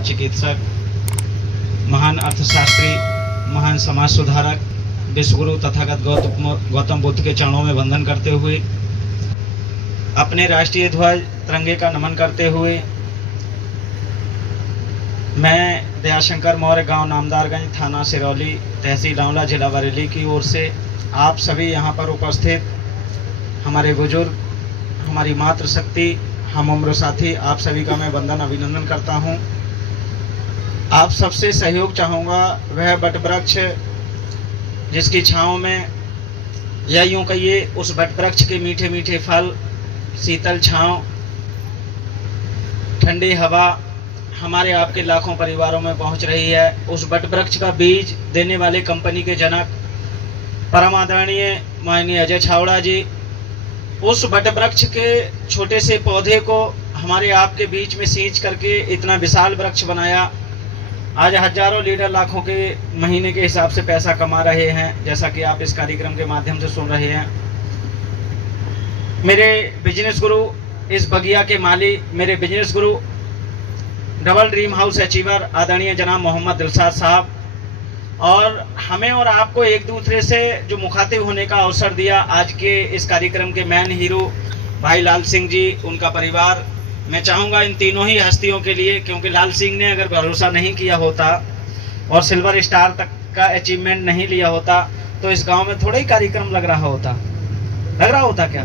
Doctor, चिकित्सक, महान अर्थशास्त्री, महान समाज सुधारक, विश्वगुरु तथागत गौतम बुद्ध के चरणों में वंदन करते हुए, अपने राष्ट्रीय ध्वज तिरंगे का नमन करते हुए, मैं दयाशंकर मौर्य, गांव नामदारगंज, थाना सिरौली, तहसील आंवला, जिला बरेली की ओर से आप सभी यहाँ पर उपस्थित हमारे बुजुर्ग, हमारी मातृशक्ति, हम उम्र साथी, आप सभी का मैं वंदन अभिनंदन करता हूँ। आप सबसे सहयोग चाहूँगा। वह वट वृक्ष जिसकी छाँव में, या यूँ कहिए उस वट वृक्ष के मीठे मीठे फल, शीतल छाँव, ठंडी हवा हमारे आपके लाखों परिवारों में पहुंच रही है। उस वट वृक्ष का बीज देने वाले कंपनी के जनक परम आदरणीय माननीय अजय छावड़ा जी, उस वट वृक्ष के छोटे से पौधे को हमारे आपके बीच में सींच करके इतना विशाल वृक्ष बनाया। आज हजारों लीडर लाखों के महीने के हिसाब से पैसा कमा रहे हैं, जैसा कि आप इस कार्यक्रम के माध्यम से सुन रहे हैं। मेरे बिजनेस गुरु, इस बगिया के माली, मेरे बिजनेस गुरु, डबल ड्रीम हाउस अचीवर आदरणीय जनाब मोहम्मद दिलशाद साहब, और हमें और आपको एक दूसरे से जो मुखातिब होने का अवसर दिया, आज के इस कार्यक्रम के मैन हीरो भाई लाल सिंह जी, उनका परिवार। मैं चाहूँगा इन तीनों ही हस्तियों के लिए, क्योंकि लाल सिंह ने अगर भरोसा नहीं किया होता और सिल्वर स्टार तक का अचीवमेंट नहीं लिया होता तो इस गांव में थोड़ा ही कार्यक्रम लग रहा होता क्या?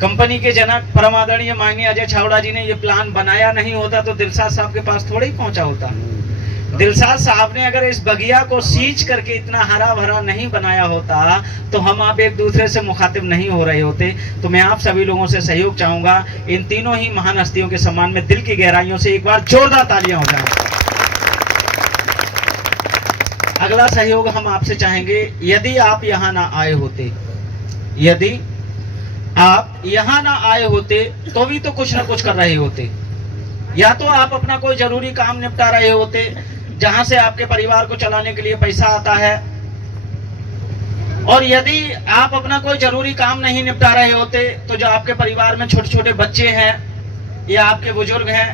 कंपनी के जनक परम आदरणीय माननीय अजय छावड़ा जी ने ये प्लान बनाया नहीं होता तो दिलशाद साहब के पास थोड़ा ही पहुंचा होता। दिलशाद साहब ने अगर इस बगिया को सींच करके इतना हरा भरा नहीं बनाया होता तो हम आप एक दूसरे से मुखातिब नहीं हो रहे होते। तो मैं आप सभी लोगों से सहयोग चाहूंगा। इन तीनों ही महान हस्तियों के सम्मान में दिल की गहराइयों से एक बार जोरदार तालियां हो जाएं। अगला सहयोग हम आपसे चाहेंगे, यदि आप यहाँ ना आए होते, यदि आप यहाँ ना आए होते तो भी तो कुछ ना कुछ कर रहे होते, या तो आप अपना कोई जरूरी काम निपटा रहे होते जहां से आपके परिवार को चलाने के लिए पैसा आता है, और यदि आप अपना कोई जरूरी काम नहीं निपटा रहे होते तो जो आपके परिवार में छोटे छोटे बच्चे हैं या आपके बुजुर्ग हैं,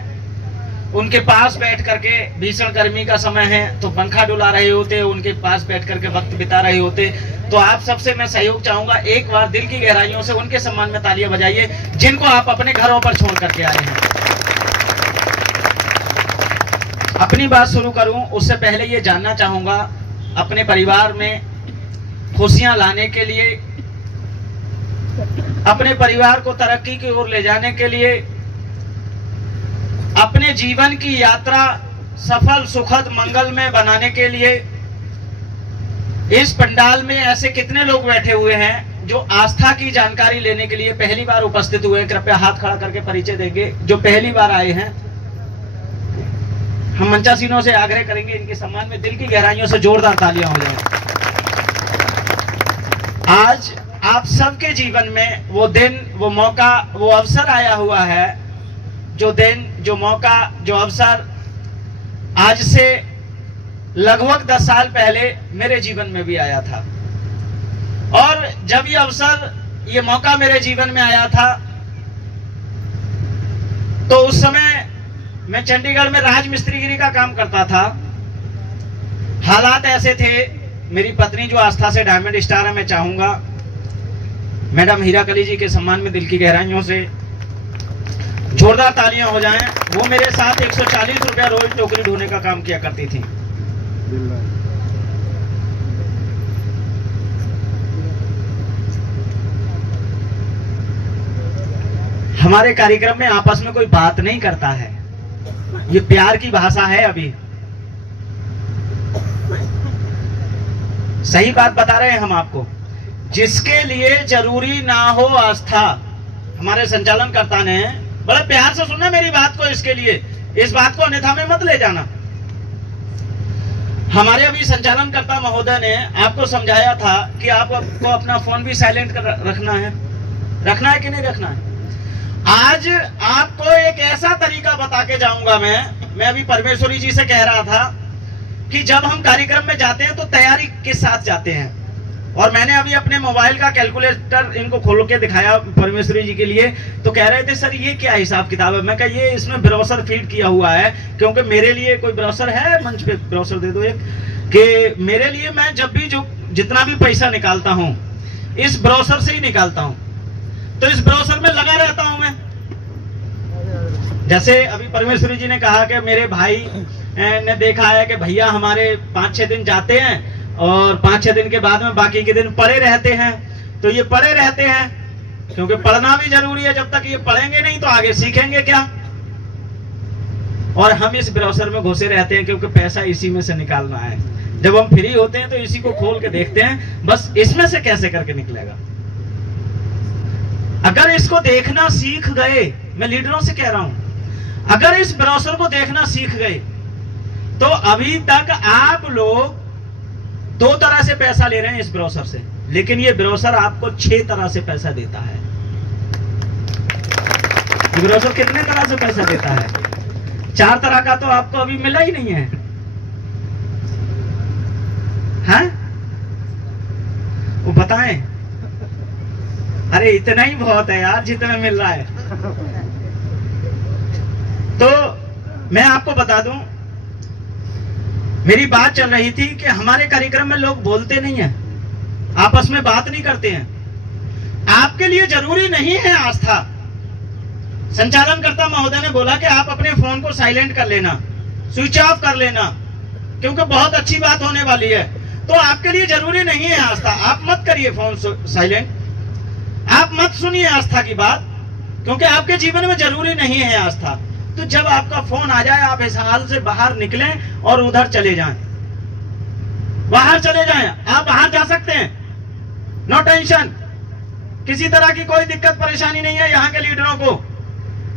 उनके पास बैठ करके, भीषण गर्मी का समय है तो पंखा डुला रहे होते, उनके पास बैठ करके वक्त बिता रहे होते। तो आप सबसे मैं सहयोग चाहूंगा, एक बार दिल की गहराइयों से उनके सम्मान में तालियां बजाइए जिनको आप अपने घरों पर छोड़ करके आए हैं। अपनी बात शुरू करूं उससे पहले ये जानना चाहूंगा, अपने परिवार में खुशियां लाने के लिए, अपने परिवार को तरक्की की ओर ले जाने के लिए, अपने जीवन की यात्रा सफल, सुखद, मंगलमय बनाने के लिए इस पंडाल में ऐसे कितने लोग बैठे हुए हैं जो आस्था की जानकारी लेने के लिए पहली बार उपस्थित हुए? कृपया हाथ खड़ा करके परिचय देंगे जो पहली बार आए हैं। हम मंचासीनों से आग्रह करेंगे इनके सम्मान में दिल की गहराइयों से जोरदार तालियां हो जाएं। आज आप सबके जीवन में वो दिन, वो मौका, वो अवसर आया हुआ है, जो दिन, जो मौका, जो अवसर आज से लगभग 10 साल पहले मेरे जीवन में भी आया था। और जब ये अवसर, ये मौका मेरे जीवन में आया था तो उस समय मैं चंडीगढ़ में राजमिस्त्रीगिरी का काम करता था। हालात ऐसे थे, मेरी पत्नी जो आस्था से डायमंड स्टार है, मैं चाहूंगा मैडम हीरा कली जी के सम्मान में दिल की गहराइयों से जोरदार तालियां हो जाएं। वो मेरे साथ 140 रुपया रोज टोकरी ढोने का काम किया करती थी। हमारे कार्यक्रम में आपस में कोई बात नहीं करता है, ये प्यार की भाषा है। अभी सही बात बता रहे हैं हम आपको। जिसके लिए जरूरी ना हो आस्था, हमारे संचालनकर्ता ने बड़े प्यार से सुनना मेरी बात को, इसके लिए इस बात को अन्यथा में मत ले जाना। हमारे अभी संचालनकर्ता महोदय ने आपको समझाया था कि आपको अपना फोन भी साइलेंट कर रखना है कि नहीं रखना है। आज आपको एक ऐसा तरीका बता के जाऊंगा। मैं अभी परमेश्वरी जी से कह रहा था कि जब हम कार्यक्रम में जाते हैं तो तैयारी के साथ जाते हैं। और मैंने अभी अपने मोबाइल का कैलकुलेटर इनको खोल के दिखाया परमेश्वरी जी के लिए, तो कह रहे थे सर ये क्या हिसाब किताब है। मैं कहा ये इसमें ब्राउज़र फीड किया हुआ है, क्योंकि मेरे लिए कोई ब्राउज़र है, मंच पे ब्राउज़र दे दो एक, कि मेरे लिए मैं जब भी जो जितना भी पैसा निकालता हूं इस ब्राउज़र से ही निकालता हूं, तो इस ब्राउज़र में लगा रहता हूं मैं। जैसे अभी परमेश्वरी जी ने कहा कि मेरे भाई ने देखा है कि भैया हमारे 5-6 दिन जाते हैं और 5-6 दिन के बाद में बाकी के दिन पड़े रहते हैं, तो ये पड़े रहते हैं क्योंकि पढ़ना भी जरूरी है, जब तक ये पढ़ेंगे नहीं तो आगे सीखेंगे क्या। और हम इस ब्राउज़र में घुसे रहते हैं क्योंकि पैसा इसी में से निकालना है। जब हम फ्री होते हैं तो इसी को खोल के देखते हैं बस इसमें से कैसे करके निकलेगा। अगर इसको देखना सीख गए, मैं लीडरों से कह रहा हूं, अगर इस ब्राउज़र को देखना सीख गए तो अभी तक आप लोग 2 तरह से पैसा ले रहे हैं इस ब्राउज़र से, लेकिन ये ब्राउज़र आपको 6 तरह से पैसा देता है। ये ब्राउज़र कितने तरह से पैसा देता है? 4 तरह का तो आपको अभी मिला ही नहीं है, हैं? वो बताएं। अरे इतना ही बहुत है यार जितना मिल रहा है। तो मैं आपको बता दूं, मेरी बात चल रही थी कि हमारे कार्यक्रम में लोग बोलते नहीं हैं, आपस में बात नहीं करते हैं। आपके लिए जरूरी नहीं है आस्था। संचालनकर्ता महोदय ने बोला कि आप अपने फोन को साइलेंट कर लेना, स्विच ऑफ कर लेना, क्योंकि बहुत अच्छी बात होने वाली है। तो आपके लिए जरूरी नहीं है आस्था, आप मत करिए फोन साइलेंट, आप मत सुनिए आस्था की बात, क्योंकि आपके जीवन में जरूरी नहीं है आस्था। तो जब आपका फोन आ जाए आप इस हाल से बाहर निकलें और उधर चले जाएं, बाहर चले जाएं। आप बाहर जा सकते हैं, नो टेंशन, किसी तरह की कोई दिक्कत परेशानी नहीं है यहाँ के लीडरों को।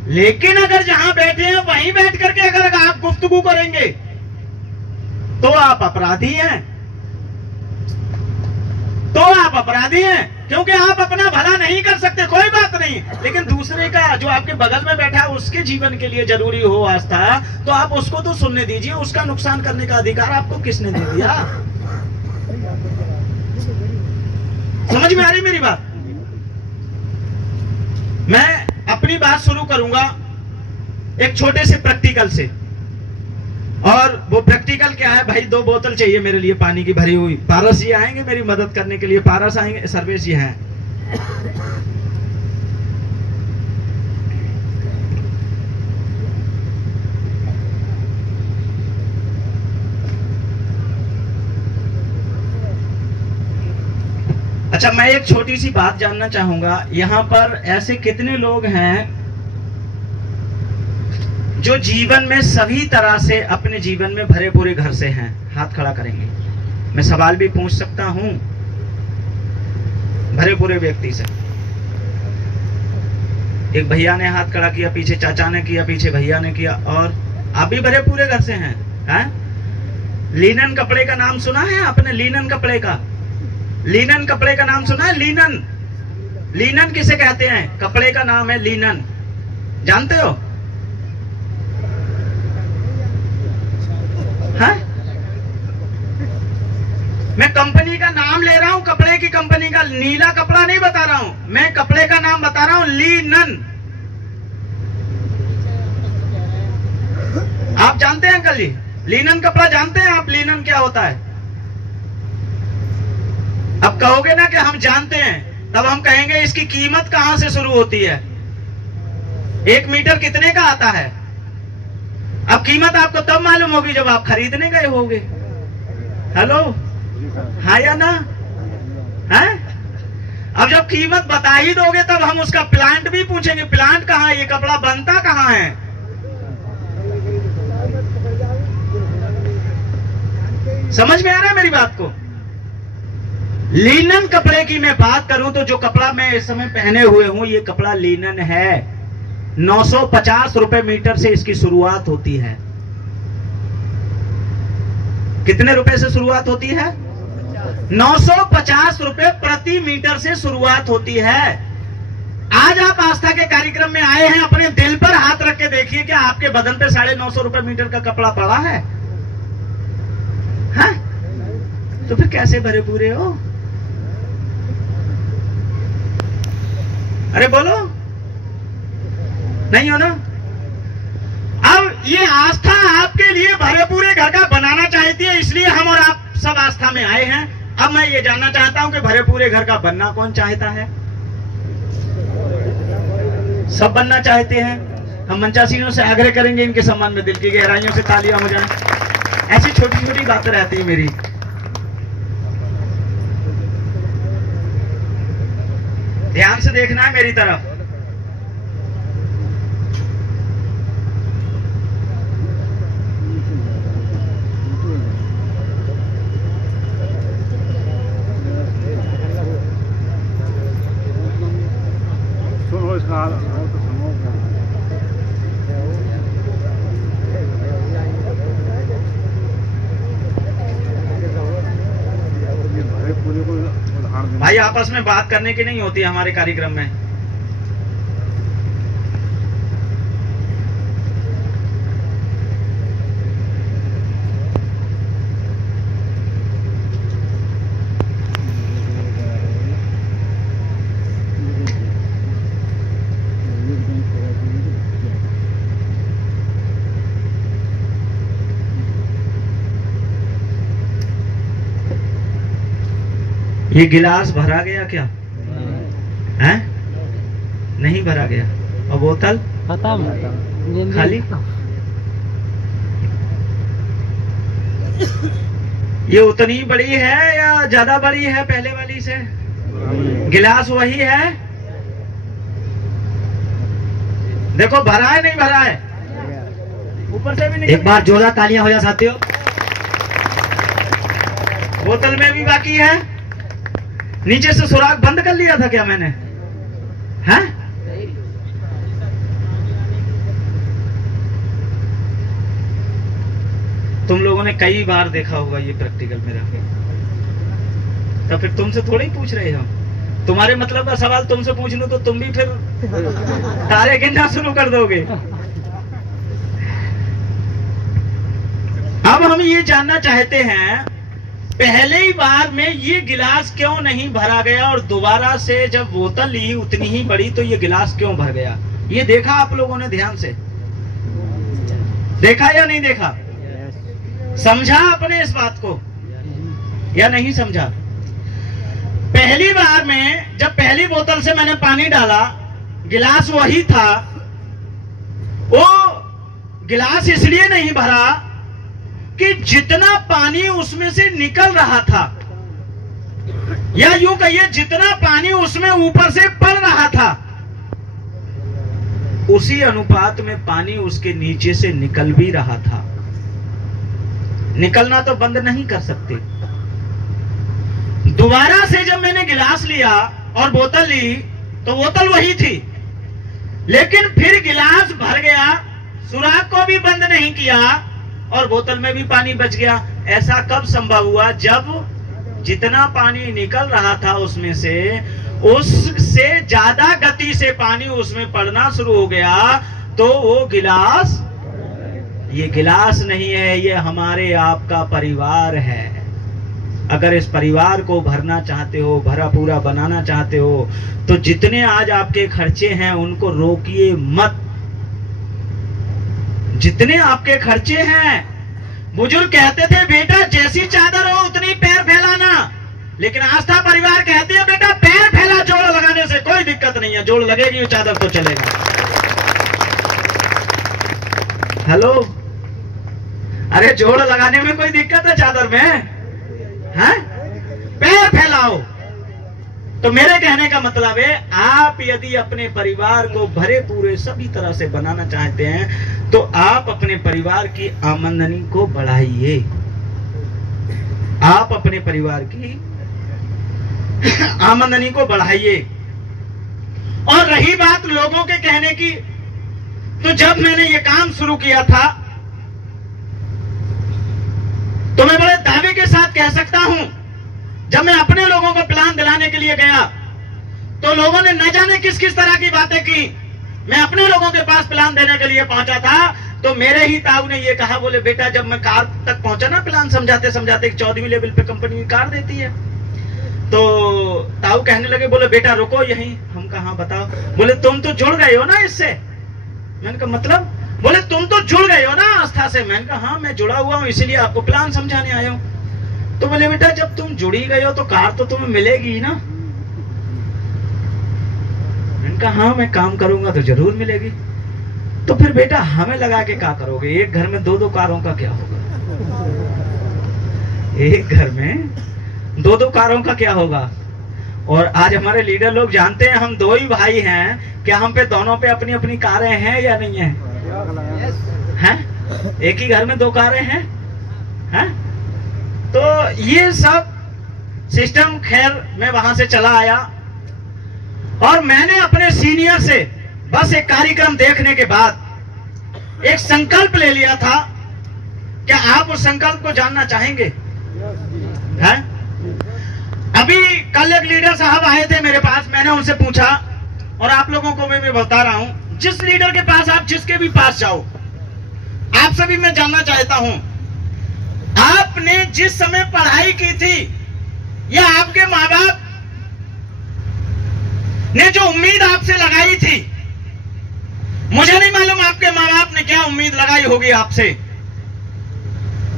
लेकिन अगर जहां बैठे हैं वहीं बैठ करके अगर आप गुफ्तगू करेंगे तो आप अपराधी हैं, तो आप अपराधी हैं, क्योंकि आप अपना भला नहीं कर सकते, कोई बात नहीं, लेकिन दूसरे का जो आपके बगल में बैठा है उसके जीवन के लिए जरूरी हो आस्था, तो आप उसको तो सुनने दीजिए। उसका नुकसान करने का अधिकार आपको किसने दे दिया? समझ में आ रही मेरी बात? मैं अपनी बात शुरू करूंगा एक छोटे से प्रैक्टिकल से, और वो प्रैक्टिकल क्या है भाई, 2 बोतल चाहिए मेरे लिए पानी की भरी हुई। पारस जी आएंगे मेरी मदद करने के लिए, पारस आएंगे, सर्वेश जी हैं। अच्छा, मैं एक छोटी सी बात जानना चाहूंगा, यहाँ पर ऐसे कितने लोग हैं जो जीवन में सभी तरह से अपने जीवन में भरे पूरे घर से हैं? हाथ खड़ा करेंगे। मैं सवाल भी पूछ सकता हूं भरे पूरे व्यक्ति से। एक भैया ने हाथ खड़ा किया, पीछे चाचा ने किया, पीछे भैया ने किया, और आप भी भरे पूरे घर से हैं, हैं? लिनन कपड़े का नाम सुना है आपने? लिनन कपड़े का, लिनन कपड़े का नाम सुना है? लिनन, लिनन किसे कहते हैं? कपड़े का नाम है लिनन, जानते हो? हाँ? मैं कंपनी का नाम ले रहा हूं, कपड़े की कंपनी का, नीला कपड़ा नहीं बता रहा हूं, मैं कपड़े का नाम बता रहा हूं, लिनन। आप जानते हैं अंकल जी लिनन कपड़ा जानते हैं आप? लिनन क्या होता है? अब कहोगे ना कि हम जानते हैं, तब हम कहेंगे इसकी कीमत कहां से शुरू होती है, 1 मीटर कितने का आता है? अब कीमत आपको तब मालूम होगी जब आप खरीदने गए होगे। हेलो, हाँ या ना? है? अब जब कीमत बता ही दोगे तब हम उसका प्लांट भी पूछेंगे, प्लांट कहाँ है, ये कपड़ा बनता कहाँ है? समझ में आ रहा है मेरी बात को? लिनन कपड़े की मैं बात करूं तो जो कपड़ा मैं इस समय पहने हुए हूं, ये कपड़ा लिनन है। 950 रुपए मीटर से इसकी शुरुआत होती है। कितने रुपए से शुरुआत होती है? 950 रुपए प्रति मीटर से शुरुआत होती है। आज आप आस्था के कार्यक्रम में आए हैं, अपने दिल पर हाथ रख के देखिए कि आपके बदन पे 950 रुपए मीटर का कपड़ा पड़ा है? हाँ? तो फिर कैसे भरे पूरे हो? अरे बोलो, नहीं हो ना? अब ये आस्था आपके लिए भरे पूरे घर का बनाना चाहती है, इसलिए हम और आप सब आस्था में आए हैं। अब मैं ये जानना चाहता हूं कि भरे पूरे घर का बनना कौन चाहता है? सब बनना चाहते हैं। हम मंचासीनों से आग्रह करेंगे इनके सम्मान में दिल की गहराइयों से तालियां हो जाएं। ऐसी छोटी छोटी बातें रहती है मेरी। ध्यान से देखना है मेरी तरफ। भाई आपस में बात करने की नहीं होती हमारे कार्यक्रम में। ये गिलास भरा गया क्या? हैं? नहीं भरा गया। और बोतल खत्म, खाली। ये उतनी बड़ी है या ज्यादा बड़ी है पहले वाली से? गिलास वही है। देखो भरा है नहीं भरा है? ऊपर से भी नहीं। एक बार जोरदार तालियां हो जा साथियों। बोतल में भी बाकी है। नीचे से सुराख बंद कर लिया था क्या मैंने? हैं? तुम लोगों ने कई बार देखा होगा ये प्रैक्टिकल मेरा, तो फिर तुमसे थोड़ा ही पूछ रहे हम। तुम्हारे मतलब का सवाल तुमसे पूछ लूं तो तुम भी फिर तारे गिनना शुरू कर दोगे। अब हम ये जानना चाहते हैं, पहले ही बार में ये गिलास क्यों नहीं भरा गया और दोबारा से जब बोतल ली उतनी ही बड़ी तो ये गिलास क्यों भर गया? ये देखा आप लोगों ने ध्यान से? देखा या नहीं देखा? समझा आपने इस बात को या नहीं समझा? पहली बार में जब पहली बोतल से मैंने पानी डाला, गिलास वही था। वो गिलास इसलिए नहीं भरा कि जितना पानी उसमें से निकल रहा था, या यूं कहिए जितना पानी उसमें ऊपर से पड़ रहा था, उसी अनुपात में पानी उसके नीचे से निकल भी रहा था। निकलना तो बंद नहीं कर सकते। दोबारा से जब मैंने गिलास लिया और बोतल ली तो बोतल वही थी, लेकिन फिर गिलास भर गया, सुराख को भी बंद नहीं किया और बोतल में भी पानी बच गया। ऐसा कब संभव हुआ? जब जितना पानी निकल रहा था उसमें से, उससे ज्यादा गति से पानी उसमें पड़ना शुरू हो गया तो वो गिलास, ये गिलास नहीं है, ये हमारे आपका परिवार है। अगर इस परिवार को भरना चाहते हो, भरा पूरा बनाना चाहते हो, तो जितने आज आपके खर्चे हैं उनको रोकिए मत। जितने आपके खर्चे हैं, बुजुर्ग कहते थे बेटा जैसी चादर हो उतनी पैर फैलाना, लेकिन आस्था परिवार कहते हैं बेटा पैर फैला, जोड़ लगाने से कोई दिक्कत नहीं है, जोड़ लगेगी चादर तो चलेगा। हेलो, अरे जोड़ लगाने में कोई दिक्कत है चादर में? हैं? पैर फैलाओ। तो मेरे कहने का मतलब है, आप यदि अपने परिवार को भरे पूरे सभी तरह से बनाना चाहते हैं तो आप अपने परिवार की आमदनी को बढ़ाइए। आप अपने परिवार की आमदनी को बढ़ाइए। और रही बात लोगों के कहने की, तो जब मैंने ये काम शुरू किया था तो मैं बड़े दावे के साथ कह सकता हूं, जब मैं अपने लोगों को प्लान दिलाने के लिए गया तो लोगों ने न जाने किस किस तरह की बातें की। मैं अपने लोगों के पास प्लान देने के लिए पहुंचा था तो मेरे ही ताऊ ने ये कहा, बोले बेटा जब मैं कार तक पहुंचा ना, प्लान समझाते समझाते 14वीं लेवल पे कंपनी कार देती है, तो ताऊ कहने लगे, बोले बेटा रुको यहीं। हम कहा कहा हाँ बताओ। बोले तुम तो जुड़ गए हो ना इससे। मैंने कहा मतलब? बोले तुम तो जुड़ गए हो ना आस्था से। मैंने कहा हाँ मैं जुड़ा हुआ हूँ, इसीलिए आपको प्लान समझाने आया हूँ। तो बोले बेटा जब तुम जुड़ी गए हो तो कार तो तुम्हें मिलेगी ही ना। मैंने कहा हाँ मैं काम करूंगा तो जरूर मिलेगी। तो फिर बेटा हमें लगा के क्या करोगे? एक घर में दो दो कारों का क्या होगा? एक घर में दो दो कारों का क्या होगा? और आज हमारे लीडर लोग जानते हैं हम दो ही भाई हैं, क्या हम पे दोनों पे अपनी अपनी कारें हैं या नहीं है? हैं? एक ही घर में दो कारें हैं? हैं? तो ये सब सिस्टम खैर मैं वहां से चला आया और मैंने अपने सीनियर से बस एक कार्यक्रम देखने के बाद एक संकल्प ले लिया था। क्या आप उस संकल्प को जानना चाहेंगे? हैं? अभी कल एक लीडर साहब आए थे मेरे पास, मैंने उनसे पूछा और आप लोगों को मैं बता रहा हूं, जिस लीडर के पास आप जिसके भी पास जाओ, आप सभी मैं जानना चाहता हूं, आपने जिस समय पढ़ाई की थी या आपके माँ बाप ने जो उम्मीद आपसे लगाई थी, मुझे नहीं मालूम आपके माँ बाप ने क्या उम्मीद लगाई होगी आपसे,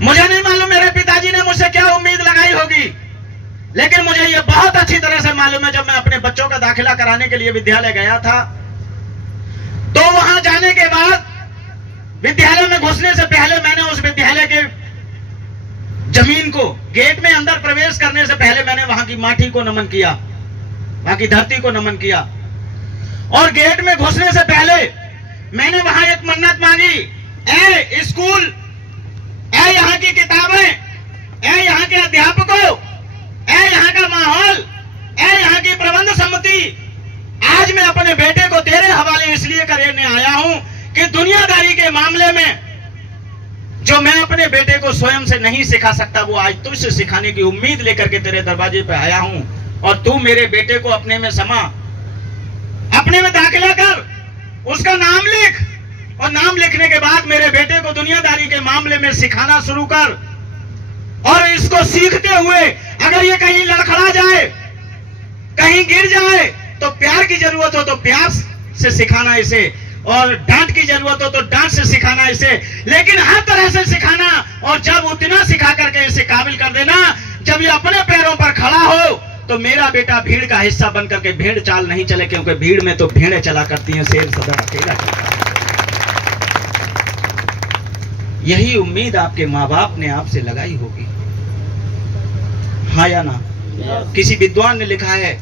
मुझे नहीं मालूम मेरे पिताजी ने मुझसे क्या उम्मीद लगाई होगी, लेकिन मुझे यह बहुत अच्छी तरह से मालूम है। जब मैं अपने बच्चों का दाखिला कराने के लिए विद्यालय गया था, तो वहां जाने के बाद विद्यालय में घुसने से पहले मैंने उस विद्यालय के जमीन को, गेट में अंदर प्रवेश करने से पहले मैंने वहां की माटी को नमन किया, वहां की धरती को नमन किया। और गेट में घुसने से पहले मैंने वहां एक मन्नत मांगी, ए स्कूल, ए यहाँ की किताबें, ए यहाँ के अध्यापकों, ए यहाँ का माहौल, ए यहाँ की प्रबंध समिति, आज मैं अपने बेटे को तेरे हवाले इसलिए करने आया हूं कि दुनियादारी के मामले में जो मैं अपने बेटे को स्वयं से नहीं सिखा सकता, वो आज तुझसे सिखाने की उम्मीद लेकर के तेरे दरवाजे पे आया हूं। और तू मेरे बेटे को अपने में समा, अपने में दाखिला कर, उसका नाम लिख, और नाम लिखने के बाद मेरे बेटे को दुनियादारी के मामले में सिखाना शुरू कर। और इसको सीखते हुए अगर ये कहीं लड़खड़ा जाए, कहीं गिर जाए, तो प्यार की जरूरत हो तो प्यार से सिखाना इसे, और डांट की जरूरत हो तो डांट से सिखाना इसे, लेकिन हर तरह से सिखाना। और जब उतना सिखा करके इसे काबिल कर देना, जब ये अपने पैरों पर खड़ा हो, तो मेरा बेटा भीड़ का हिस्सा बन करके भेड़ चाल नहीं चले, क्योंकि भीड़ में तो भेड़ें चला करती हैं, शेर सदा अकेला चलता है। यही उम्मीद आपके माँ बाप ने आपसे लगाई होगी, हाँ या ना? किसी विद्वान ने लिखा है